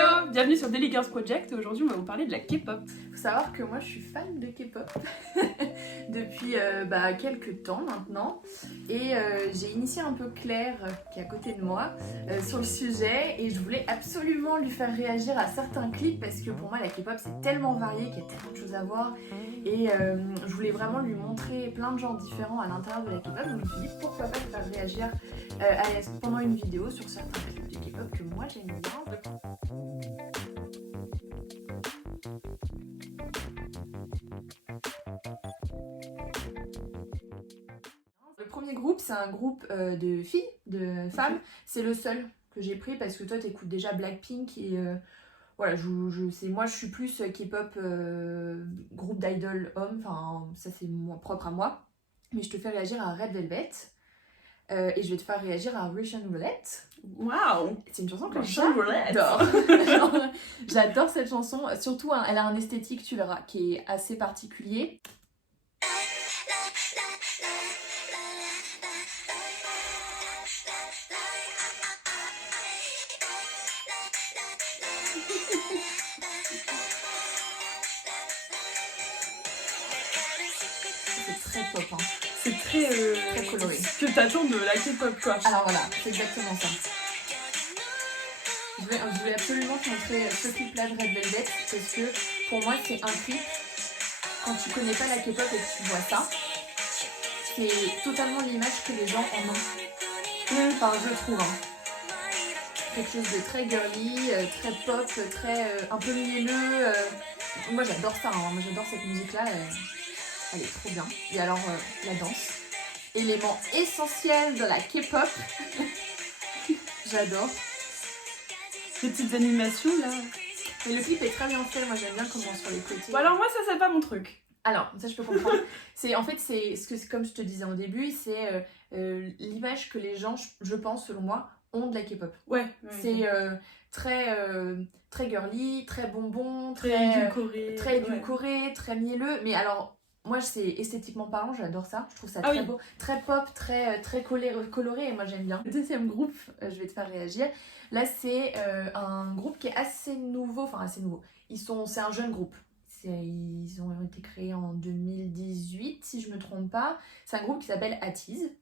Hello, bienvenue sur Daily Girls Project. Aujourd'hui, on va vous parler de la K-pop. Faut savoir que moi je suis fan de K-pop depuis quelques temps maintenant et j'ai initié un peu Claire qui est à côté de moi sur le sujet et je voulais absolument lui faire réagir à certains clips parce que pour moi la K-pop c'est tellement varié qu'il y a tellement de choses à voir et je voulais vraiment lui montrer plein de genres différents à l'intérieur de la K-pop, donc je me suis dit pourquoi pas lui faire réagir pendant une vidéo sur certains clips de K-pop que moi j'aime bien. Le premier groupe, c'est un groupe de filles, de femmes. Okay. C'est le seul que j'ai pris parce que toi, t'écoutes déjà Blackpink et voilà, moi je suis plus K-pop groupe d'idol homme. Enfin, ça c'est propre à moi. Mais je te fais réagir à Red Velvet et je vais te faire réagir à Russian Roulette. Waouh! C'est une chanson que Russian j'adore. J'adore cette chanson. Surtout, elle a un esthétique, tu verras, qui est assez particulier. Très pop, hein. C'est très coloré. Ce que t'attends de la K-pop, quoi. Alors voilà, c'est exactement ça. Je voulais absolument te montrer ce clip-là de Red Velvet parce que pour moi c'est un clip, quand tu connais pas la K-pop et que tu vois ça, c'est totalement l'image que les gens en ont. Enfin, je trouve. Quelque chose de très girly, très pop, très un peu mielleux. Moi j'adore ça, hein. Moi j'adore cette musique-là. Elle est trop bien. Et alors, la danse, élément essentiel de la K-pop. J'adore. Les petites animations là. Mais le clip est très bien fait. Moi, j'aime bien comment sur les côtés. Bon, alors, moi, ça, c'est pas mon truc. Alors, ça, je peux comprendre. C'est comme je te disais au début, c'est l'image que les gens, je pense, selon moi, ont de la K-pop. Ouais. C'est très girly, très bonbon, très édulcoré, très mielleux. Mais alors. Moi, c'est esthétiquement parlant, j'adore ça. Je trouve ça très beau, très pop, très coloré et moi j'aime bien. Le deuxième groupe, je vais te faire réagir. Là, c'est un groupe qui est assez nouveau, enfin assez nouveau. C'est un jeune groupe. Ils ont été créés en 2018, si je me trompe pas. C'est un groupe qui s'appelle Atiz.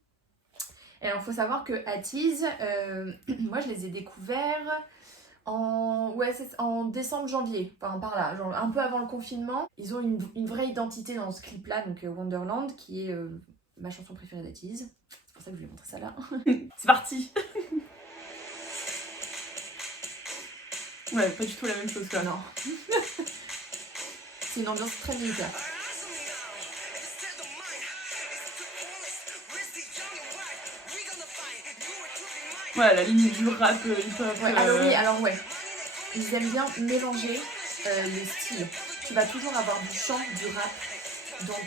Et alors, il faut savoir que Atiz, moi je les ai découverts en décembre-janvier, enfin par là, genre un peu avant le confinement. Ils ont une vraie identité dans ce clip-là, donc Wonderland, qui est ma chanson préférée d'Atiz. C'est pour ça que je vais montrer ça là. C'est parti. Ouais, pas du tout la même chose quoi. Non. C'est une ambiance très militaire. Ouais, la ligne du rap hip-hop. Ouais, alors ouais. Ils aiment bien mélanger les styles. Tu vas toujours avoir du chant, du rap dans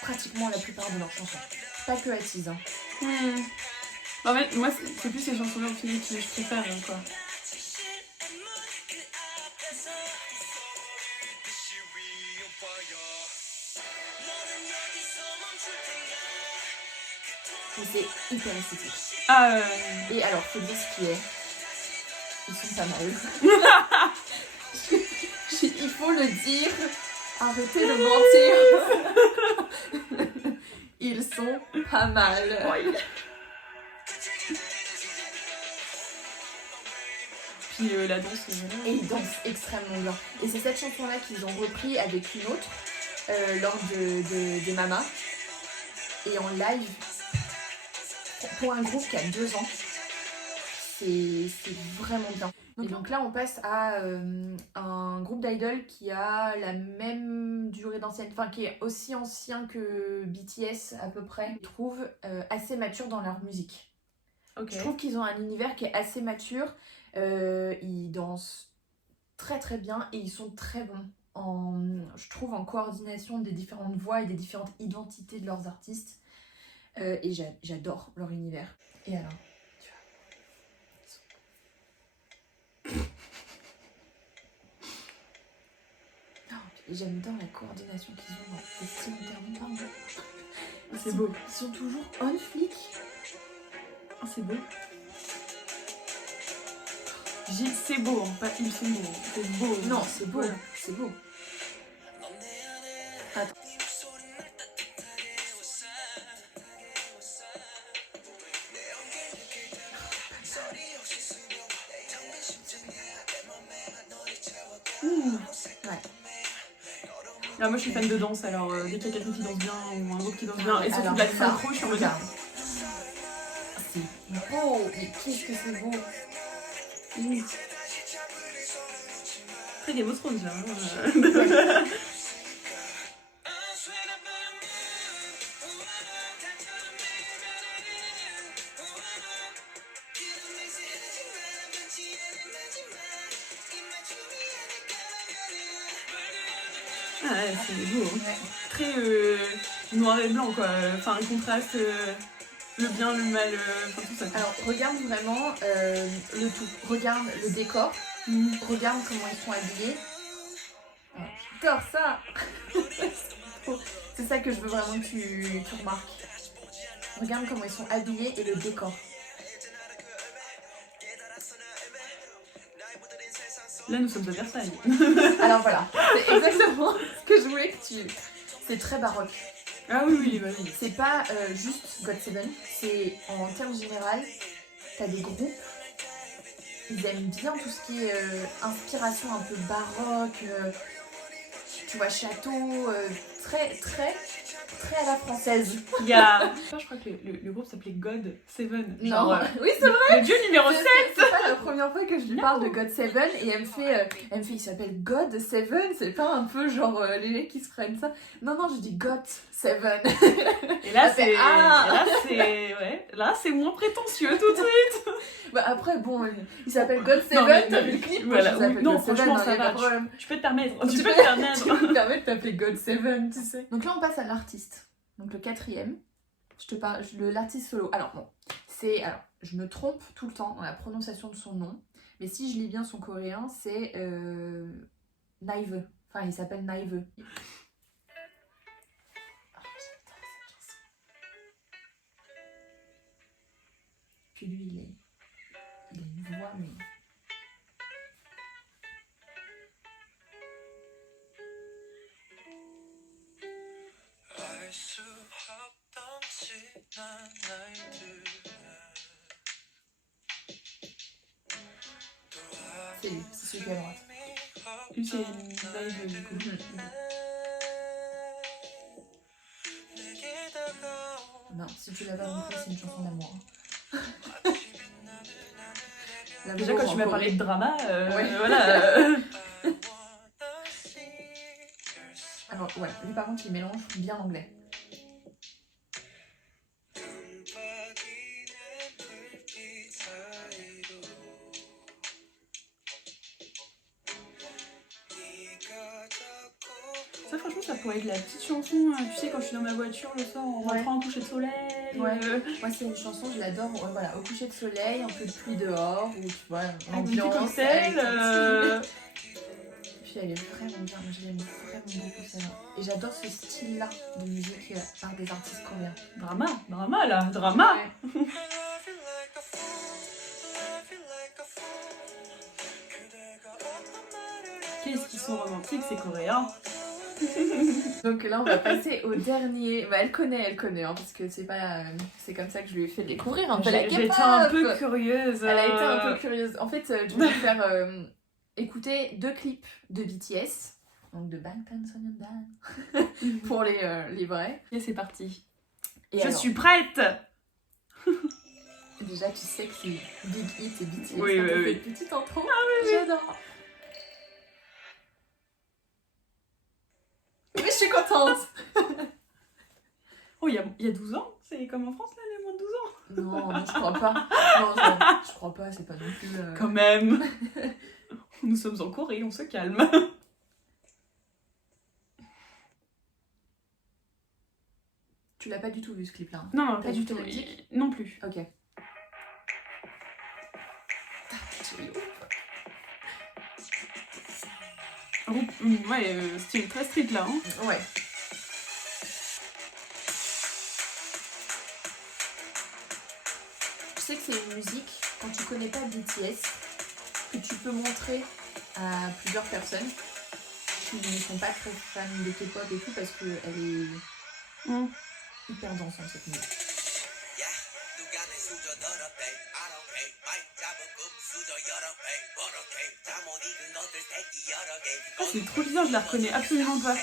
pratiquement la plupart de leurs chansons. Pas que Atiz. Hein. En fait, moi, c'est plus ces chansons-là que je préfère, quoi. C'est hyper esthétique. Et alors, faut dire ce qui est. Ils sont pas mal. Il faut le dire. Arrêtez de mentir. Ils sont pas mal. Oui. Puis la danse. Et ils dansent extrêmement bien. Et c'est cette chanson-là qu'ils ont repris avec une autre lors de Mama. Et en live, pour un groupe qui a 2 ans, c'est vraiment bien. Et donc là, on passe à un groupe d'idoles qui a la même durée d'ancienneté, enfin qui est aussi ancien que BTS à peu près. Je trouve assez mature dans leur musique. Okay. Je trouve qu'ils ont un univers qui est assez mature. Ils dansent très très bien et ils sont très bons je trouve en coordination des différentes voix et des différentes identités de leurs artistes. Et j'adore leur univers. Et alors, j'aime bien la coordination qu'ils ont dans les styles interminables. C'est beau. Ils sont toujours on flic. C'est beau. J'ai dit c'est beau, hein, pas ils sont beaux. C'est beau. Non, c'est beau, Voilà. c'est beau. Attends. Ouais. Ah, moi je suis fan de danse, alors dès qu'il y a quelqu'un qui danse bien ou un groupe qui danse bien, et surtout Alors, de la ça, synchro, je suis en mode. regarde. C'est beau, mais qu'est-ce que c'est beau. Ouf. Très Game of Thrones là. Ah ouais, c'est beau. Hein. Ouais. Très noir et blanc quoi. Enfin, un contraste, le bien, le mal, enfin tout ça. Alors, regarde vraiment le tout. Regarde le décor. Regarde comment ils sont habillés. Oh, j'adore ça. C'est ça que je veux vraiment que tu remarques. Regarde comment ils sont habillés et le décor. Là, nous sommes à Versailles. Alors voilà, c'est exactement ce que je voulais que tu... C'est très baroque. Ah oui, oui, bah oui. C'est pas juste GOT7, c'est en termes généraux, t'as des groupes, ils aiment bien tout ce qui est inspiration un peu baroque, tu vois, château, très, très, très à la française. Il y a. Je crois que le groupe s'appelait God Seven. Non, oui, c'est vrai. Le dieu numéro 7. C'est pas la première fois que je lui parle de GOT7 et elle me fait il s'appelle God7, c'est pas un peu genre les mecs qui se prennent ça. Non, non, je dis GOT7. Et là, Elle fait, ah. et là, ouais. Là, c'est moins prétentieux tout de suite. Bah après, bon, il s'appelle GOT7, Non, mais- t'as vu le clip? Voilà, Moi, je oui. Non, GOT7, franchement, hein, ça y a pas va. de problème. Tu peux te permettre. Tu Tu peux- peux te permettre. Tu peux te permettre de t'appeler GOT7, tu sais. Donc là, on passe à l'artiste. Donc le quatrième, je te parle de l'artiste solo. Alors bon, alors je me trompe tout le temps dans la prononciation de son nom, mais si je lis bien son coréen, c'est Naive. Enfin, il s'appelle Naive. Oh, j'adore cette chanson. Puis lui, il a une voix, mais... C'est lui, c'est celui qui est à droite. Lui, c'est live du coup. Non, si tu l'as pas compris, c'est une chanson d'amour. Déjà, quand tu m'as parlé de drama, Ouais. voilà. Alors, ouais, lui par contre, il mélange bien l'anglais. Ça, franchement, ça pourrait être la petite chanson, tu sais, quand je suis dans ma voiture le soir en rentrant en coucher de soleil. Ouais. Moi, c'est une chanson, je l'adore. Ouais, voilà, au coucher de soleil, un peu de pluie dehors, ou tu vois, l'ambiance. Cocktail. Puis elle est vraiment bien, moi je l'aime vraiment beaucoup celle-là. Et j'adore ce style-là de musique par des artistes coréens. Drama là, drama. Ouais. Qu'est-ce qu'ils sont romantiques ces Coréens. Donc là, on va passer au dernier. Bah, elle connaît, hein, parce que c'est pas, c'est comme ça que je lui ai fait découvrir un peu la J'ai été K-pop. un peu curieuse. Elle a été un peu curieuse. En fait, je vais vous faire écouter 2 clips de BTS, donc de Bangtan Sonyeondan, pour les vrais. Et c'est parti. Et Je alors, suis prête. déjà, tu sais que c'est Big Hit et BTS. Oui, quand oui, on fait oui. une petite intro. Ah oui, j'adore. Mais je suis contente. Oh, il y a 12 ans. C'est comme en France là, les moins de 12 ans. Non, non, je crois pas. Non, je crois pas, c'est pas non plus... Quand même. Nous sommes en Corée, on se calme. Tu l'as pas du tout vu ce clip-là. Hein. Non, T'as pas du écouté tout. la musique Non plus. Ok. Ouais, style très street là. Hein. Ouais. Tu sais que c'est une musique, quand tu connais pas BTS, que tu peux montrer à plusieurs personnes qui ne sont pas très fans de K-pop et tout parce qu'elle est hyper dansante cette musique. Oh, c'est trop bizarre, je la reconnais absolument pas.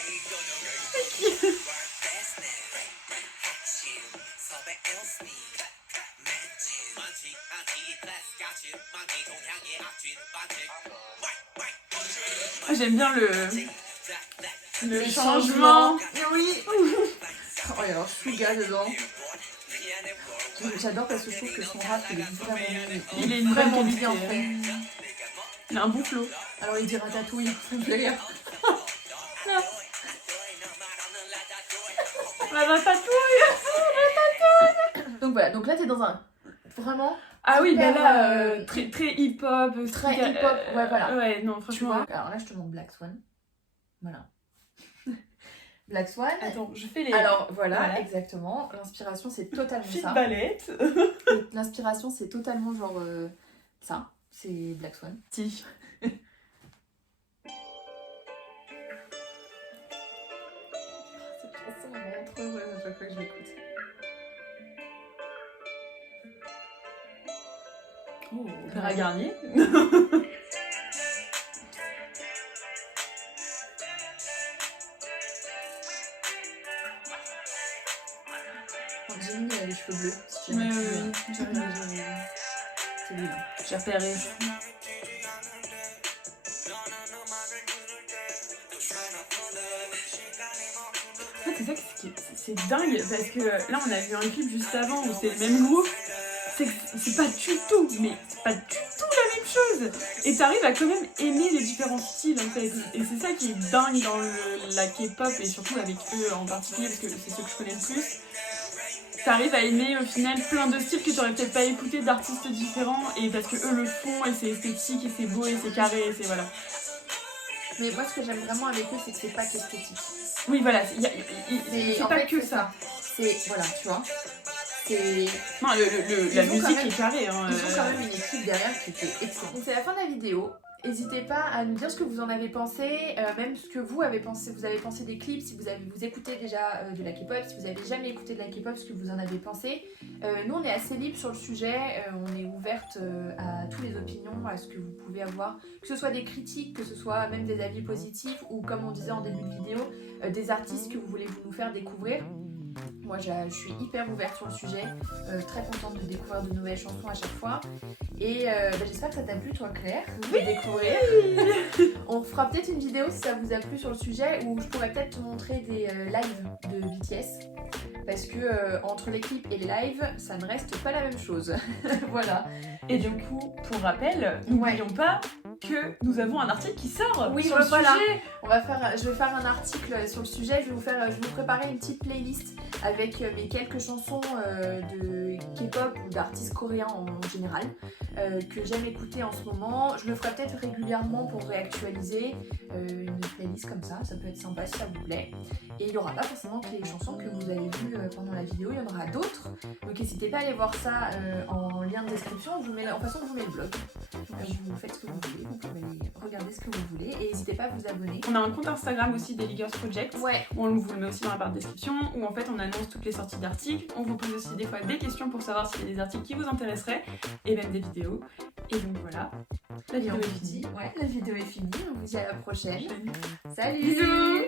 Ah, j'aime bien le changement. Oui. Oh, et alors Suga dedans. J'adore parce que je trouve que son rap il est vraiment Il est vraiment bien fait. Il a un bon flow. Alors il dit ratatouille, ça me fait rire. La ratatouille. Donc voilà, donc là t'es dans un vraiment. Ah oui, bah hyper, là, très hip-hop. Très hip-hop, ouais voilà. Ouais, non, Tu franchement. vois, alors là je te montre Black Swan. Voilà. Black Swan. Attends, je fais les. Alors voilà, exactement. L'inspiration c'est totalement Fille ça. balette. L'inspiration c'est totalement genre ça. C'est Black Swan. Si. Cette chanson elle est trop heureuse à chaque fois que je l'écoute. Oh, Clara Garnier. Jimmy il a les cheveux bleus. Si Mais jamais oui, tu veux. C'est lui là. j'ai repéré. En fait, c'est ça c'est dingue parce que là on a vu un clip juste avant où c'est le même groupe. C'est pas du tout, mais c'est pas du tout la même chose. Et t'arrives à quand même aimer les différents styles en fait. Et c'est ça qui est dingue dans la K-pop et surtout avec eux en particulier parce que c'est ceux que je connais le plus. T'arrives à aimer au final plein de styles que t'aurais peut-être pas écouté d'artistes différents et parce que eux le font et c'est esthétique et c'est beau et c'est carré et c'est voilà. Mais moi ce que j'aime vraiment avec eux c'est que c'est pas qu'esthétique. Oui voilà, C'est pas que ça. C'est voilà, tu vois. C'est Non, la musique est carrée. Hein, ils ont quand même une équipe derrière qui fait excellent. Donc c'est la fin de la vidéo. N'hésitez pas à nous dire ce que vous en avez pensé, même ce que vous avez pensé des clips, si vous écoutez déjà de la K-pop, si vous avez jamais écouté de la K-pop, ce que vous en avez pensé. Nous on est assez libre sur le sujet, on est ouverte à toutes les opinions, à ce que vous pouvez avoir, que ce soit des critiques, que ce soit même des avis positifs ou comme on disait en début de vidéo, des artistes que vous voulez nous faire découvrir. Moi je suis hyper ouverte sur le sujet, très contente de découvrir de nouvelles chansons à chaque fois. Et j'espère que ça t'a plu toi Claire, de découvrir. On fera peut-être une vidéo si ça vous a plu sur le sujet où je pourrais peut-être te montrer des lives de BTS. Parce que entre les clips et les lives, ça ne reste pas la même chose. Voilà. Et du coup, pour rappel, n'oublions pas que nous avons un article qui sort sur le sujet. Je vais faire un article sur le sujet, je vais vous préparer une petite playlist avec mes quelques chansons de K-pop ou d'artistes coréens en général que j'aime écouter en ce moment. Je le ferai peut-être régulièrement pour réactualiser une playlist comme ça peut être sympa si ça vous plaît. Et il n'y aura pas forcément que les chansons que vous avez vues pendant la vidéo, il y en aura d'autres. Donc n'hésitez pas à aller voir ça en lien de description. En façon, je vous mets le blog. Vous faites ce que vous voulez, vous pouvez regarder ce que vous voulez et n'hésitez pas à vous abonner. On a un compte Instagram aussi des Girls Project. Ouais. On vous le met aussi dans la barre de description où en fait on annonce toutes les sorties d'articles. On vous pose aussi des fois des questions pour savoir s'il y a des articles qui vous intéresseraient et même des vidéos. Et donc voilà. La vidéo est finie. La vidéo est finie. On vous dit à la prochaine. Salut. Bisous.